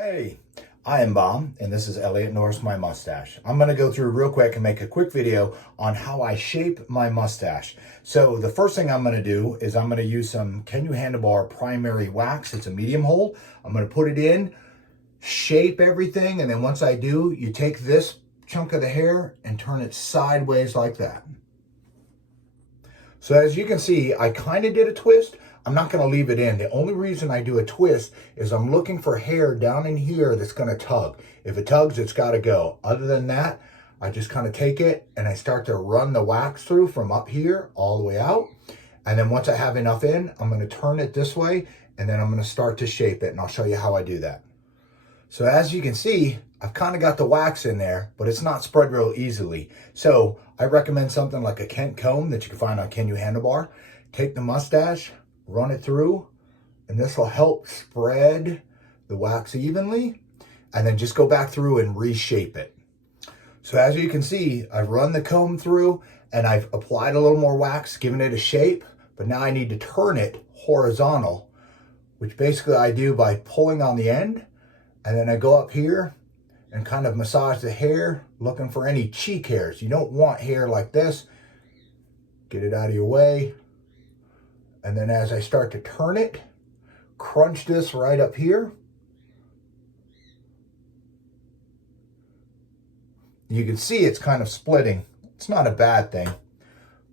Hey, I am Bob, and this is Elliot Norris, my mustache. I'm going to go through real quick and make a quick video on how I shape my mustache. So the first thing I'm going to do is I'm going to use some Kenyu Handlebar primary wax. It's a medium hold. I'm going to put it in, shape everything, and then once I do, you take this chunk of the hair and turn it sideways like that. So as you can see, I kind of did a twist. I'm not going to leave it in. The only reason I do a twist is I'm looking for hair down in here that's going to tug. If it tugs, it's got to go. Other than that, I just kind of take it and I start to run the wax through from up here all the way out. And then once I have enough in, I'm going to turn it this way and then I'm going to start to shape it, and I'll show you how I do that. So as you can see, I've kind of got the wax in there, but it's not spread real easily. So I recommend something like a Kent comb that you can find on Kenyu Handlebar. Take the mustache, run it through, and this will help spread the wax evenly, and then just go back through and reshape it. So as you can see, I've run the comb through and I've applied a little more wax, given it a shape, but now I need to turn it horizontal, which basically I do by pulling on the end, and then I go up here and kind of massage the hair, looking for any cheek hairs. You don't want hair like this. Get it out of your way. And then as I start to turn it, crunch this right up here. You can see it's kind of splitting. It's not a bad thing.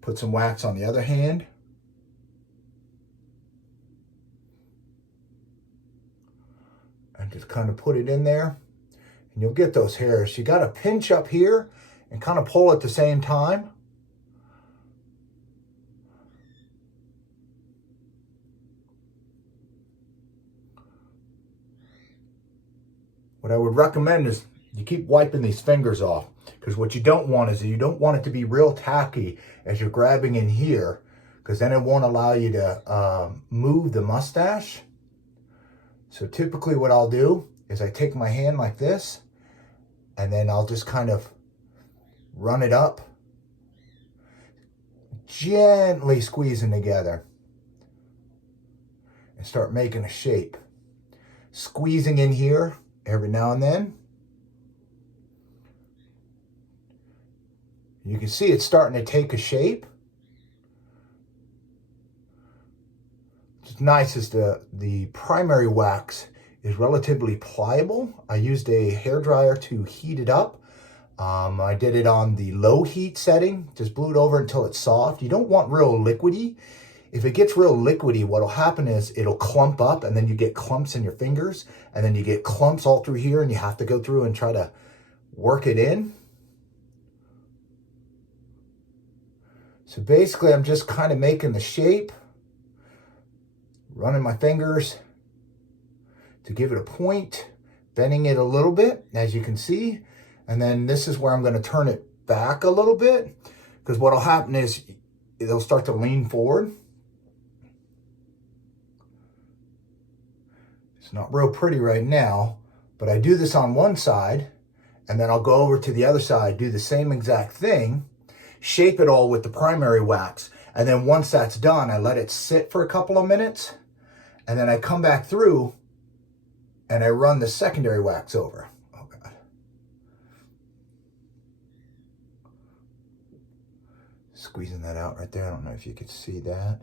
Put some wax on the other hand. And just kind of put it in there. And you'll get those hairs. You got to pinch up here and kind of pull at the same time. What I would recommend is you keep wiping these fingers off, because what you don't want is you don't want it to be real tacky as you're grabbing in here, because then it won't allow you to move the mustache. So typically what I'll do is I take my hand like this, and then I'll just kind of run it up, gently squeezing together, and start making a shape. Squeezing in here every now and then. You can see it's starting to take a shape. What's nice is the primary wax is relatively pliable. I used a hairdryer to heat it up. I did it on the low heat setting, just blew it over until it's soft. You don't want real liquidy. If it gets real liquidy, what'll happen is it'll clump up, and then you get clumps in your fingers, and then you get clumps all through here, and you have to go through and try to work it in. So basically, I'm just kind of making the shape, running my fingers to give it a point, bending it a little bit, as you can see. And then this is where I'm going to turn it back a little bit, because what'll happen is it'll start to lean forward. It's not real pretty right now, but I do this on one side, and then I'll go over to the other side, do the same exact thing, shape it all with the primary wax, and then once that's done, I let it sit for a couple of minutes, and then I come back through and I run the secondary wax over. Oh God. Squeezing that out right there. I don't know if you could see that.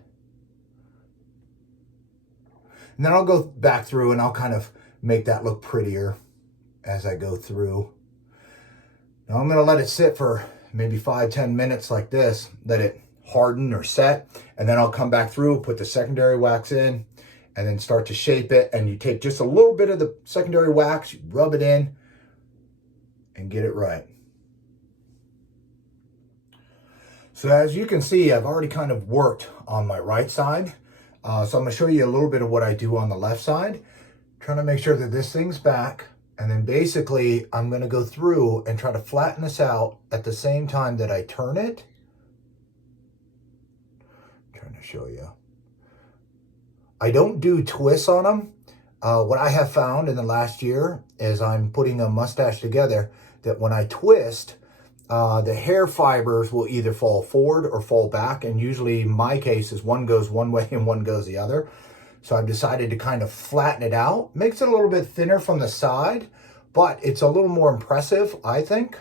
And then I'll go back through and I'll kind of make that look prettier as I go through. Now I'm going to let it sit for maybe 5-10 minutes like this, let it harden or set, and then I'll come back through, put the secondary wax in, and then start to shape it. And you take just a little bit of the secondary wax, you rub it in, and get it right. So as you can see, I've already kind of worked on my right side. So I'm going to show you a little bit of what I do on the left side. Trying to make sure that this thing's back. And then basically, I'm going to go through and try to flatten this out at the same time that I turn it. I'm trying to show you. I don't do twists on them. What I have found in the last year is I'm putting a mustache together that when I twist, the hair fibers will either fall forward or fall back. And usually my case is one goes one way and one goes the other. So I've decided to kind of flatten it out. Makes it a little bit thinner from the side, but it's a little more impressive, I think.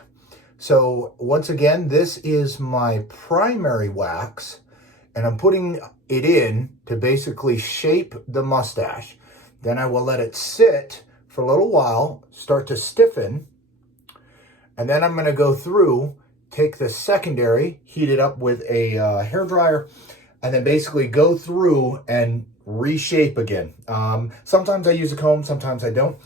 So once again, this is my primary wax, and I'm putting it in to basically shape the mustache. Then I will let it sit for a little while, start to stiffen, and then I'm going to go through, take the secondary, heat it up with a hair dryer, and then basically go through and reshape again. Sometimes I use a comb, sometimes I don't.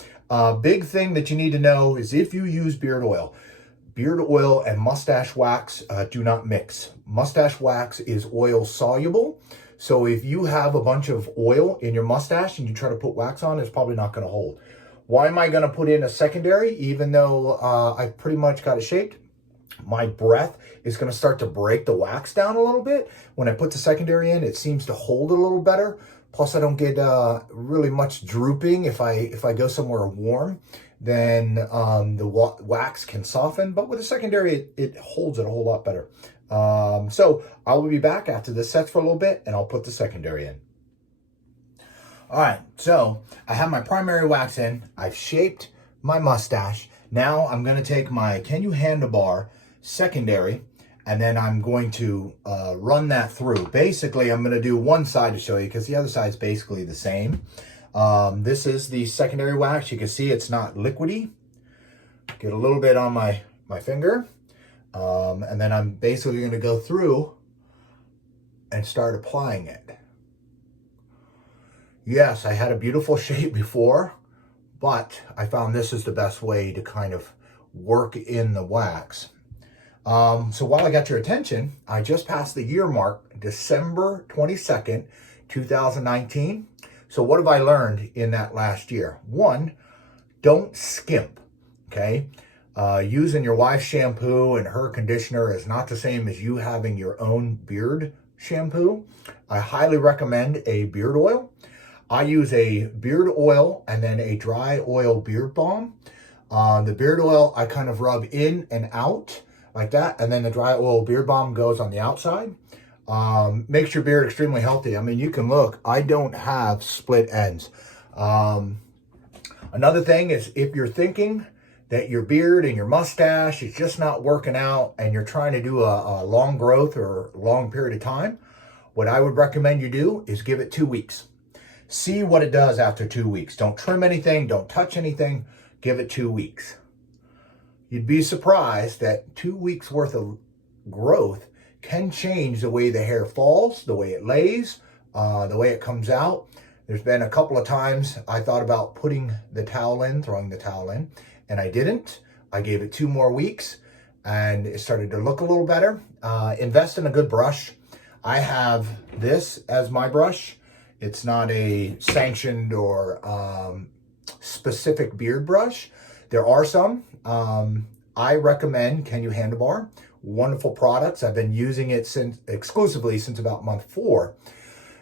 Big thing that you need to know is if you use beard oil and mustache wax do not mix. Mustache wax is oil soluble. So if you have a bunch of oil in your mustache and you try to put wax on, it's probably not going to hold. Why am I going to put in a secondary even though I pretty much got it shaped? My breath is going to start to break the wax down a little bit. When I put the secondary in, it seems to hold a little better. Plus, I don't get really much drooping if I go somewhere warm. Then the wax can soften. But with the secondary, it holds it a whole lot better. So I will be back after this sets for a little bit, and I'll put the secondary in. All right, so I have my primary wax in. I've shaped my mustache. Now I'm going to take my Can You Handlebar secondary, and then I'm going to run that through. Basically, I'm going to do one side to show you because the other side is basically the same. This is the secondary wax. You can see it's not liquidy. Get a little bit on my finger. And then I'm basically going to go through and start applying it. Yes, I had a beautiful shape before, but I found this is the best way to kind of work in the wax. So while I got your attention, I just passed the year mark, December 22nd, 2019. So what have I learned in that last year? One, don't skimp, okay? Using your wife's shampoo and her conditioner is not the same as you having your own beard shampoo. I highly recommend a beard oil. I use a beard oil and then a dry oil beard balm. The beard oil, I kind of rub in and out like that, and then the dry oil beard balm goes on the outside. Makes your beard extremely healthy. I mean, you can look, I don't have split ends. Another thing is if you're thinking that your beard and your mustache is just not working out and you're trying to do a long growth or long period of time, what I would recommend you do is give it 2 weeks. See what it does after 2 weeks. Don't trim anything, don't touch anything, give it 2 weeks. You'd be surprised that 2 weeks worth of growth can change the way the hair falls, the way it lays, the way it comes out. There's been a couple of times I thought about putting the towel in, throwing the towel in, and I didn't. I gave it 2 more weeks and it started to look a little better. Invest in a good brush. I have this as my brush. It's not a sanctioned or specific beard brush. There are some. I recommend Can You Handlebar. Wonderful products. I've been using it exclusively since about month 4.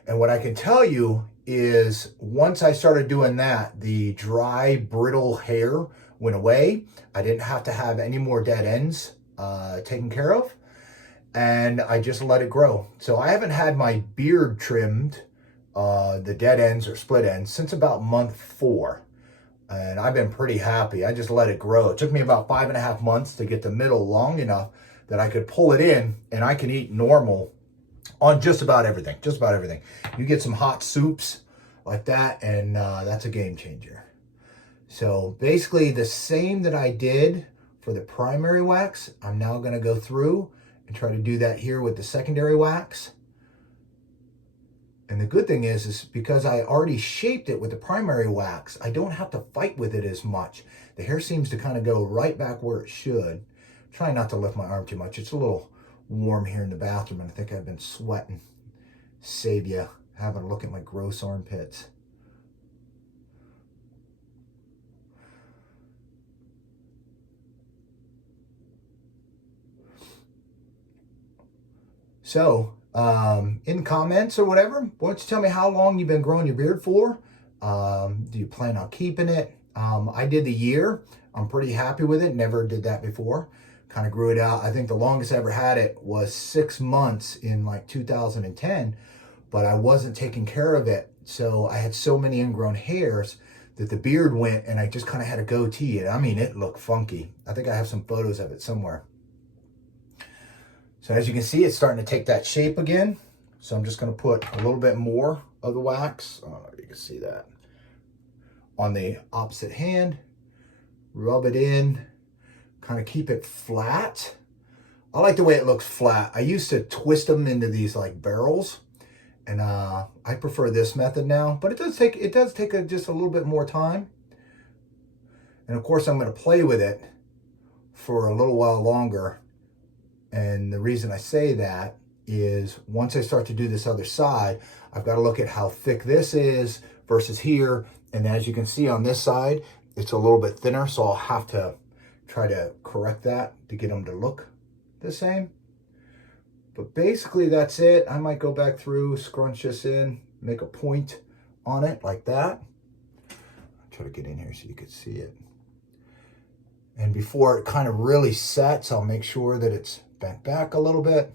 And what I can tell you is once I started doing that, the dry, brittle hair went away. I didn't have to have any more dead ends taken care of. And I just let it grow. So I haven't had my beard trimmed, the dead ends or split ends, since about month 4. And I've been pretty happy. I just let it grow. It took me about 5.5 months to get the middle long enough that I could pull it in and I can eat normal on just about everything. Just about everything. You get some hot soups like that and that's a game changer. So basically the same that I did for the primary wax, I'm now going to go through and try to do that here with the secondary wax. And the good thing is because I already shaped it with the primary wax, I don't have to fight with it as much. The hair seems to kind of go right back where it should. Try not to lift my arm too much. It's a little warm here in the bathroom and I think I've been sweating. Save you having a look at my gross armpits. So, in comments or whatever, why don't you tell me how long you've been growing your beard for? Do you plan on keeping it? I did the year. I'm pretty happy with it. Never did that before. Kind of grew it out. I think the longest I ever had it was 6 months in like 2010, but I wasn't taking care of it. So I had so many ingrown hairs that the beard went and I just kind of had a goatee. And I mean, it looked funky. I think I have some photos of it somewhere. So as you can see, it's starting to take that shape again. So I'm just going to put a little bit more of the wax. I don't know if you can see that. On the opposite hand, rub it in, kind of keep it flat. I like the way it looks flat. I used to twist them into these like barrels, and I prefer this method now, but it does take just a little bit more time. And of course, I'm going to play with it for a little while longer. And the reason I say that is once I start to do this other side, I've got to look at how thick this is versus here. And as you can see on this side, it's a little bit thinner, so I'll have to try to correct that to get them to look the same. But basically that's it. I might go back through, scrunch this in, make a point on it like that. I'll try to get in here so you can see it. And before it kind of really sets, I'll make sure that it's bent back a little bit.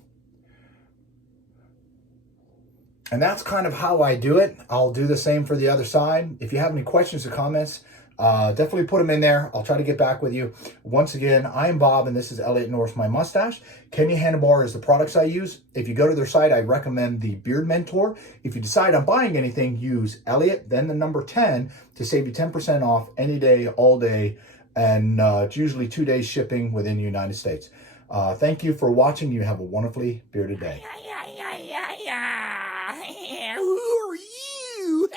And that's kind of how I do it. I'll do the same for the other side. If you have any questions or comments, definitely put them in there. I'll try to get back with you. Once again, I am Bob, and this is Elliot North, my mustache. Kenya Handlebar is the products I use. If you go to their site, I recommend the Beard Mentor. If you decide on buying anything, use Elliot, then the number 10 to save you 10% off any day, all day. And it's usually 2 days shipping within the United States. Thank you for watching. You have a wonderfully bearded day. Who are you?